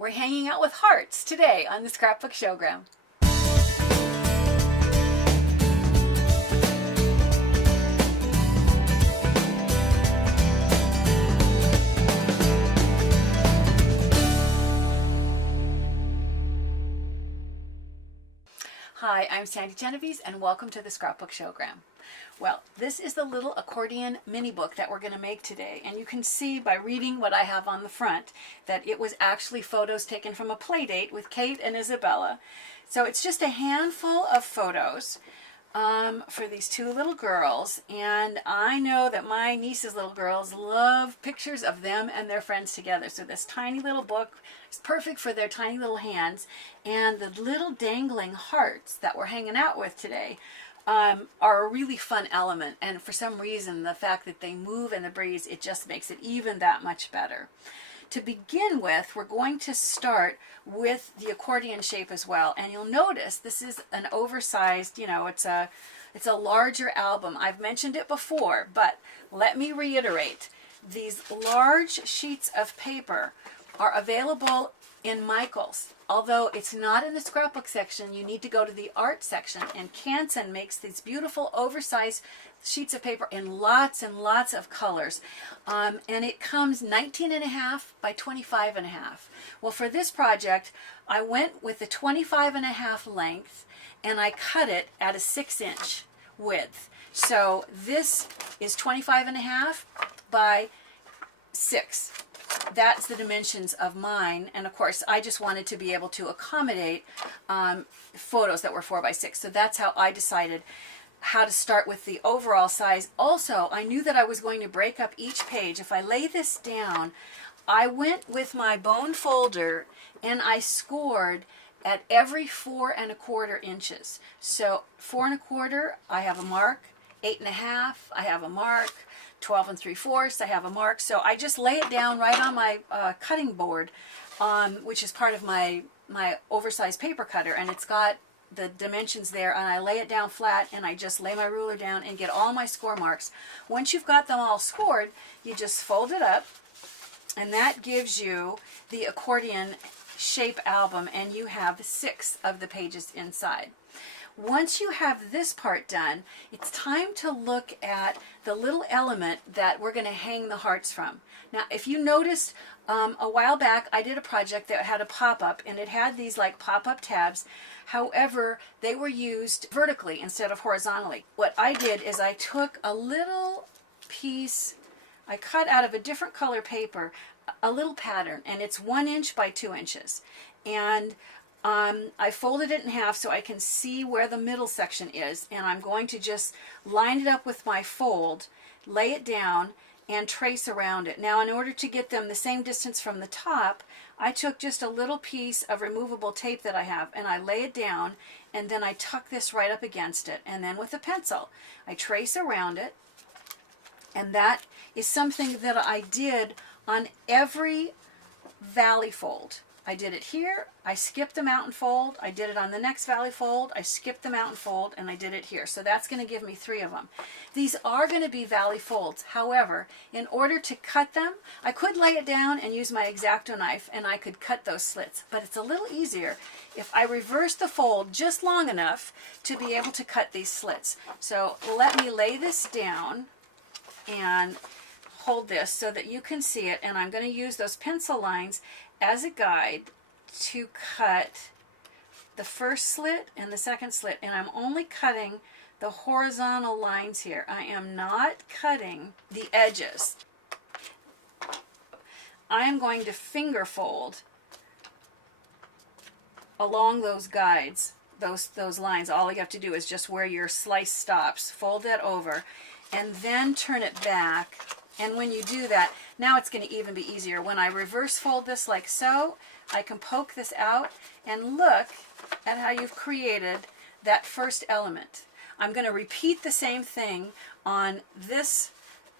We're hanging out with hearts today on the Scrapbook Showgram. Hi, I'm Sandi Genovese and welcome to the Scrapbook Showgram. Well, this is the little accordion mini book that we're going to make today, and you can see by reading what I have on the front that it was actually photos taken from a play date with Kate and Isabella. So it's just a handful of photos for these two little girls, and I know that my niece's little girls love pictures of them and their friends together. So this tiny little book is perfect for their tiny little hands, and the little dangling hearts that we're hanging out with today are a really fun element, and for some reason the fact that they move in the breeze, it just makes it even that much better. To begin with, we're going to start with the accordion shape as well, and you'll notice this is an oversized, it's a larger album. I've mentioned it before, but let me reiterate. These large sheets of paper are available in Michael's. Although it's not in the scrapbook section, you need to go to the art section, and Canson makes these beautiful oversized sheets of paper in lots and lots of colors, and it comes 19.5 by 25.5. Well, for this project I went with the 25.5 length, and I cut it at a 6-inch width. So this is 25.5 by 6. That's the dimensions of mine, and of course I just wanted to be able to accommodate photos that were 4 by 6. So that's how I decided how to start with the overall size. Also, I knew that I was going to break up each page. If I lay this down, I went with my bone folder and I scored at every 4 1/4 inches. So 4 1/4, I have a mark. 8 1/2, I have a mark. 12 3/4, I have a mark. So I just lay it down right on my cutting board, which is part of my oversized paper cutter, and it's got the dimensions there, and I lay it down flat, and I just lay my ruler down and get all my score marks. Once you've got them all scored, you just fold it up, and that gives you the accordion shape album, and you have 6 of the pages inside. Once you have this part done, it's time to look at the little element that we're going to hang the hearts from. Now, if you noticed, a while back I did a project that had a pop-up, and it had these like pop-up tabs. However, they were used vertically instead of horizontally. What I did is I took a little piece, I cut out of a different color paper, a little pattern, and it's 1 inch by 2 inches. And I folded it in half so I can see where the middle section is, and I'm going to just line it up with my fold, lay it down, and trace around it. Now, in order to get them the same distance from the top, I took just a little piece of removable tape that I have, and I lay it down, and then I tuck this right up against it, and then with a pencil I trace around it. And that is something that I did on every valley fold. I did it here, I skipped the mountain fold, I did it on the next valley fold, I skipped the mountain fold, and I did it here. So that's going to give me 3 of them. These are going to be valley folds. However, in order to cut them, I could lay it down and use my X-Acto knife, and I could cut those slits. But it's a little easier if I reverse the fold just long enough to be able to cut these slits. So let me lay this down and hold this so that you can see it, and I'm going to use those pencil lines as a guide to cut the first slit and the second slit, and I'm only cutting the horizontal lines here. I am not cutting the edges. I am going to finger fold along those guides, those lines. All you have to do is just where your slice stops, fold that over, and then turn it back. And when you do that, now it's going to even be easier. When I reverse fold this like so, I can poke this out and look at how you've created that first element. I'm going to repeat the same thing on this.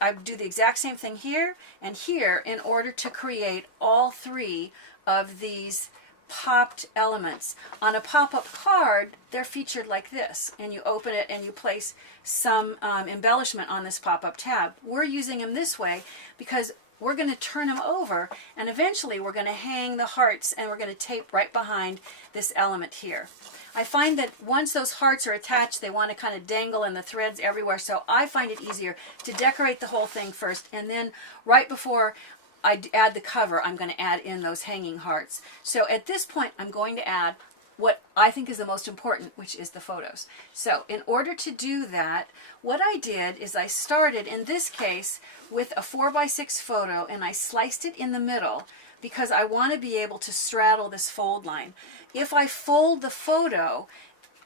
I do the exact same thing here and here in order to create all 3 of these popped elements. On a pop-up card, they're featured like this, and you open it and you place some embellishment on this pop-up tab. We're using them this way because we're going to turn them over, and eventually we're going to hang the hearts, and we're going to tape right behind this element here. I find that once those hearts are attached, they want to kind of dangle in the threads everywhere, so I find it easier to decorate the whole thing first, and then right before I add the cover, I'm going to add in those hanging hearts. So at this point, I'm going to add what I think is the most important, which is the photos. So in order to do that, what I did is I started, in this case, with a 4x6 photo, and I sliced it in the middle because I want to be able to straddle this fold line. If I fold the photo,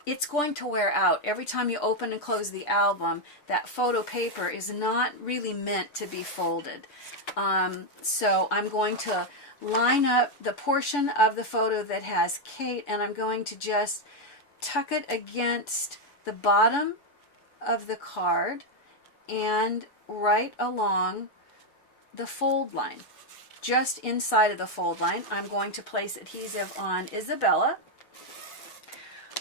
it's going to wear out. Every time you open and close the album, that photo paper is not really meant to be folded. So I'm going to line up the portion of the photo that has Kate, and I'm going to just tuck it against the bottom of the card and right along the fold line. Just inside of the fold line, I'm going to place adhesive on Isabella.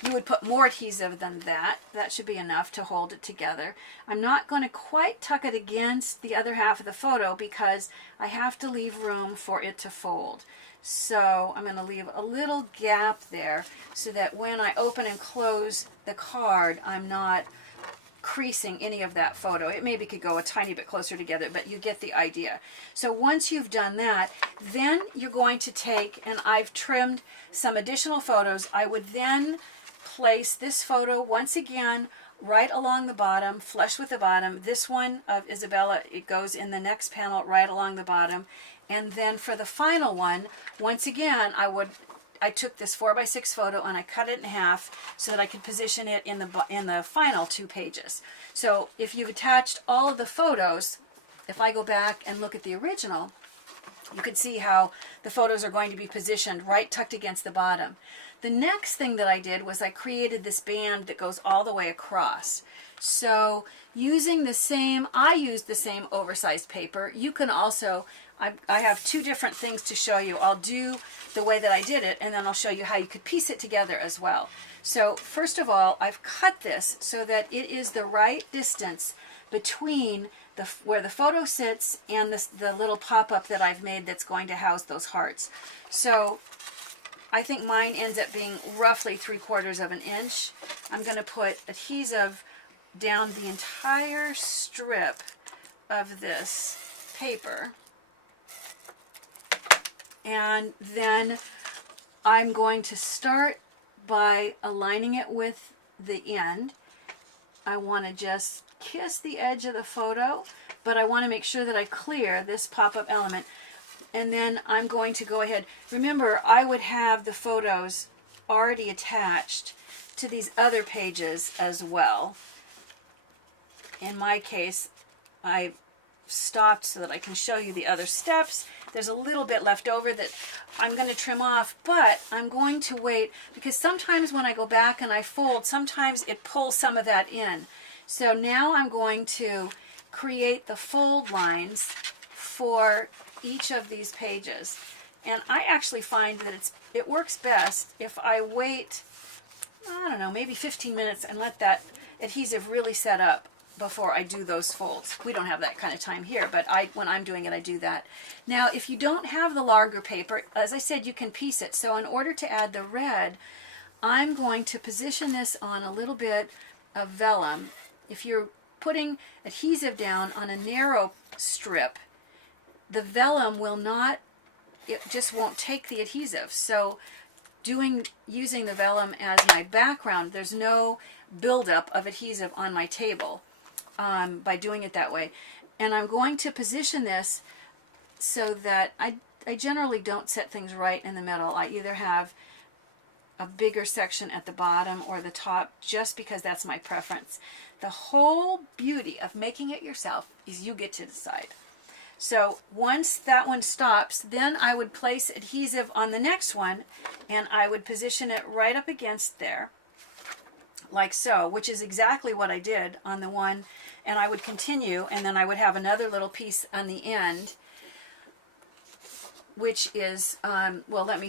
You would put more adhesive than that. That should be enough to hold it together. I'm not going to quite tuck it against the other half of the photo because I have to leave room for it to fold. So I'm going to leave a little gap there so that when I open and close the card, I'm not creasing any of that photo. It maybe could go a tiny bit closer together, but you get the idea. So once you've done that, then you're going to take, and I've trimmed some additional photos, I would then place this photo once again right along the bottom, flush with the bottom. This one of Isabella, it goes in the next panel right along the bottom. And then for the final one, once again, I took this 4x6 photo and I cut it in half so that I could position it in the final 2 pages. So if you've attached all of the photos, if I go back and look at the original, you can see how the photos are going to be positioned right tucked against the bottom. The next thing that I did was I created this band that goes all the way across. So using the same, I used the same oversized paper. You can also, I have 2 different things to show you. I'll do the way that I did it, and then I'll show you how you could piece it together as well. So first of all, I've cut this so that it is the right distance between where the photo sits and the little pop-up that I've made that's going to house those hearts. So I think mine ends up being roughly 3/4 of an inch. I'm going to put adhesive down the entire strip of this paper. And then I'm going to start by aligning it with the end. I want to just kiss the edge of the photo, but I want to make sure that I clear this pop-up element. And then I'm going to go ahead. Remember, I would have the photos already attached to these other pages as well. In my case, I stopped so that I can show you the other steps. There's a little bit left over that I'm going to trim off, but I'm going to wait because sometimes when I go back and I fold, sometimes it pulls some of that in. So now I'm going to create the fold lines for each of these pages. And I actually find that it works best if I wait, I don't know, maybe 15 minutes and let that adhesive really set up before I do those folds. We don't have that kind of time here, but when I'm doing it, I do that. Now, if you don't have the larger paper, as I said, you can piece it. So in order to add the red, I'm going to position this on a little bit of vellum. If you're putting adhesive down on a narrow strip, the vellum will not, it just won't take the adhesive. So using the vellum as my background, there's no buildup of adhesive on my table by doing it that way. And I'm going to position this so that I generally don't set things right in the middle. I either have a bigger section at the bottom or the top, just because that's my preference. The whole beauty of making it yourself is you get to decide. So once that one stops, then I would place adhesive on the next one, and I would position it right up against there, like so, which is exactly what I did on the one, and I would continue, and then I would have another little piece on the end, which is,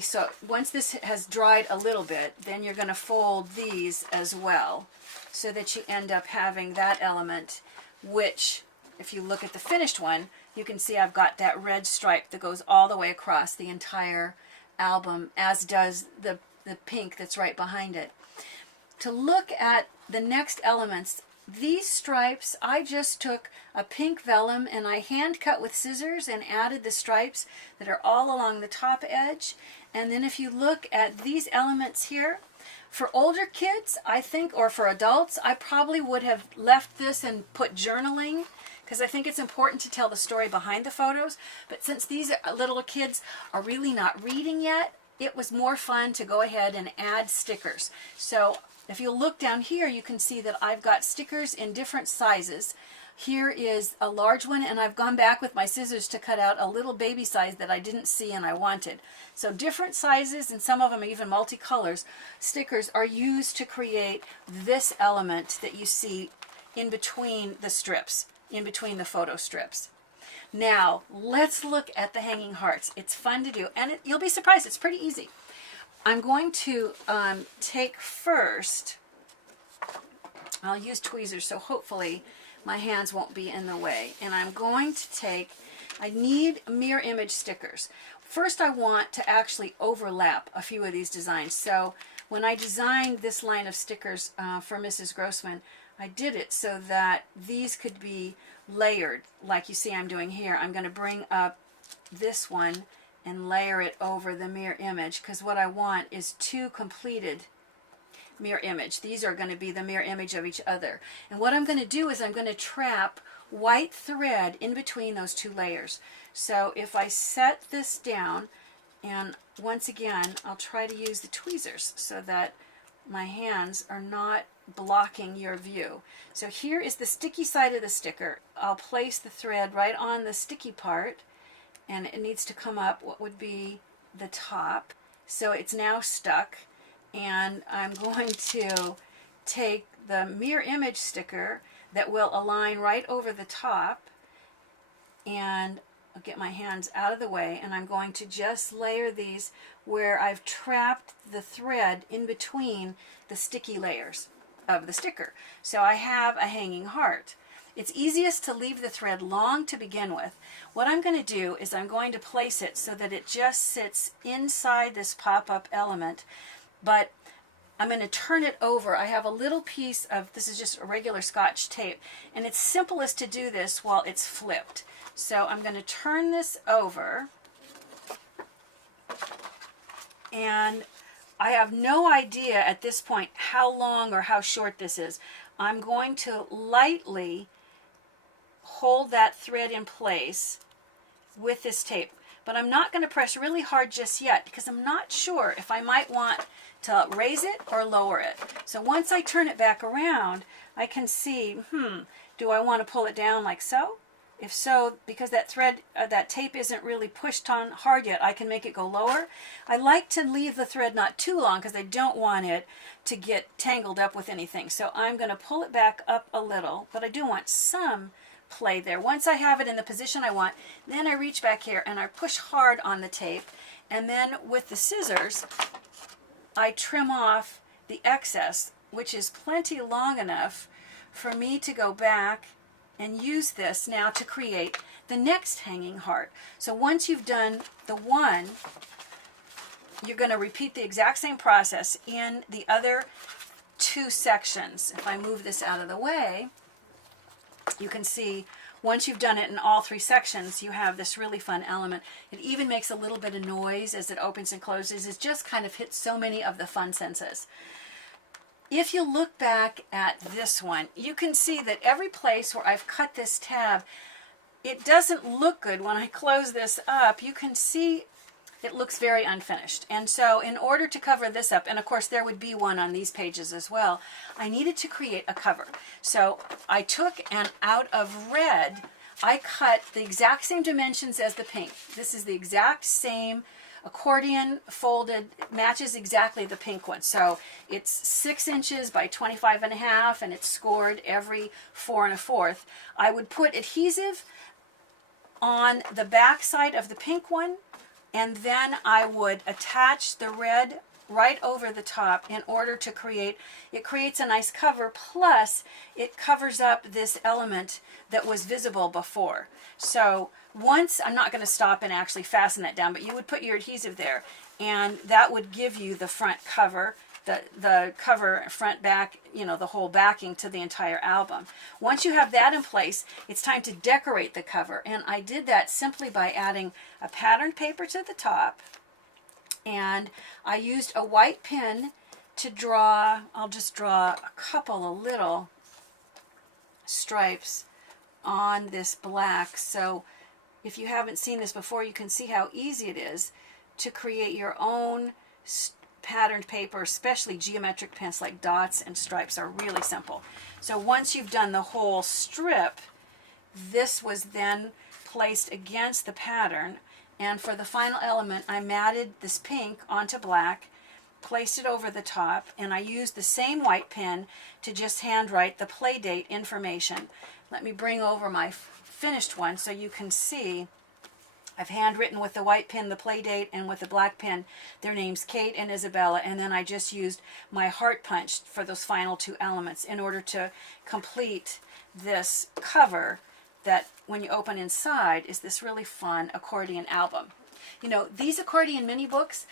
so once this has dried a little bit, then you're going to fold these as well, so that you end up having that element, which, if you look at the finished one, you can see I've got that red stripe that goes all the way across the entire album, as does the pink that's right behind it. To look at the next elements, these stripes, I just took a pink vellum and I hand cut with scissors and added the stripes that are all along the top edge. And then if you look at these elements here, for older kids, I think, or for adults, I probably would have left this and put journaling, because I think it's important to tell the story behind the photos. But since these little kids are really not reading yet, it was more fun to go ahead and add stickers. So if you look down here, you can see that I've got stickers in different sizes. Here is a large one, and I've gone back with my scissors to cut out a little baby size that I didn't see and I wanted. So different sizes, and some of them even multicolors, stickers are used to create this element that you see in between the strips, in between the photo strips. Now, let's look at the hanging hearts. It's fun to do, and you'll be surprised, it's pretty easy. I'm going to take first, I'll use tweezers, so hopefully my hands won't be in the way. And I'm going to take, I need mirror image stickers. First, I want to actually overlap a few of these designs. So when I designed this line of stickers for Mrs. Grossman, I did it so that these could be layered, like you see I'm doing here. I'm going to bring up this one and layer it over the mirror image, because what I want is two completed mirror image. These are going to be the mirror image of each other. And what I'm going to do is I'm going to trap white thread in between those two layers. So if I set this down, and once again, I'll try to use the tweezers so that my hands are not blocking your view. So here is the sticky side of the sticker. I'll place the thread right on the sticky part, and it needs to come up what would be the top. So it's now stuck, and I'm going to take the mirror image sticker that will align right over the top, and I'll get my hands out of the way, and I'm going to just layer these where I've trapped the thread in between the sticky layers of the sticker. So I have a hanging heart. It's easiest to leave the thread long to begin with. What I'm going to do is I'm going to place it so that it just sits inside this pop-up element, but I'm going to turn it over. I have a little piece of, this is just a regular Scotch tape, and it's simplest to do this while it's flipped. So I'm going to turn this over, and I have no idea at this point how long or how short this is. I'm going to lightly hold that thread in place with this tape, but I'm not going to press really hard just yet, because I'm not sure if I might want to raise it or lower it. So once I turn it back around, I can see, do I want to pull it down like so? If so, because that thread, that tape isn't really pushed on hard yet, I can make it go lower. I like to leave the thread not too long because I don't want it to get tangled up with anything. So I'm going to pull it back up a little, but I do want some play there. Once I have it in the position I want, then I reach back here and I push hard on the tape, and then with the scissors I trim off the excess, which is plenty long enough for me to go back and use this now to create the next hanging heart. So once you've done the one, you're going to repeat the exact same process in the other two sections. If I move this out of the way, you can see once you've done it in all three sections, you have this really fun element. It even makes a little bit of noise as it opens and closes. It just kind of hits so many of the fun senses. If you look back at this one, you can see that every place where I've cut this tab, it doesn't look good. When I close this up, you can see it looks very unfinished. And so in order to cover this up, and of course there would be one on these pages as well, I needed to create a cover. So I took, and out of red, I cut the exact same dimensions as the pink. This is the exact same accordion folded, matches exactly the pink one. So it's 6 inches by 25.5, and it's scored every 4 1/4. I would put adhesive on the back side of the pink one, and then I would attach the red right over the top in order to creates a nice cover, plus it covers up this element that was visible before. So once, I'm not going to stop and actually fasten that down, but you would put your adhesive there, and that would give you the front cover, the cover, front, back, you know, the whole backing to the entire album. Once you have that in place, it's time to decorate the cover, and I did that simply by adding a patterned paper to the top, and I used a white pen to draw, I'll just draw a couple of little stripes on this black. So if you haven't seen this before, you can see how easy it is to create your own patterned paper, especially geometric pens like dots and stripes are really simple. So once you've done the whole strip, this was then placed against the pattern, and for the final element I matted this pink onto black, placed it over the top, and I used the same white pen to just handwrite the play date information. Let me bring over my finished one so you can see. I've handwritten with the white pen the play date, and with the black pen their names Kate and Isabella, and then I just used my heart punch for those final two elements in order to complete this cover that when you open inside is this really fun accordion album. You know, these accordion mini books,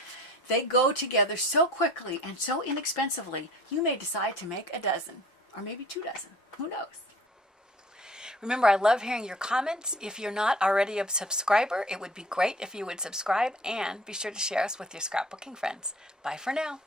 they go together so quickly and so inexpensively, you may decide to make a dozen, or maybe 2 dozen, who knows. Remember, I love hearing your comments. If you're not already a subscriber, it would be great if you would subscribe, and be sure to share us with your scrapbooking friends. Bye for now.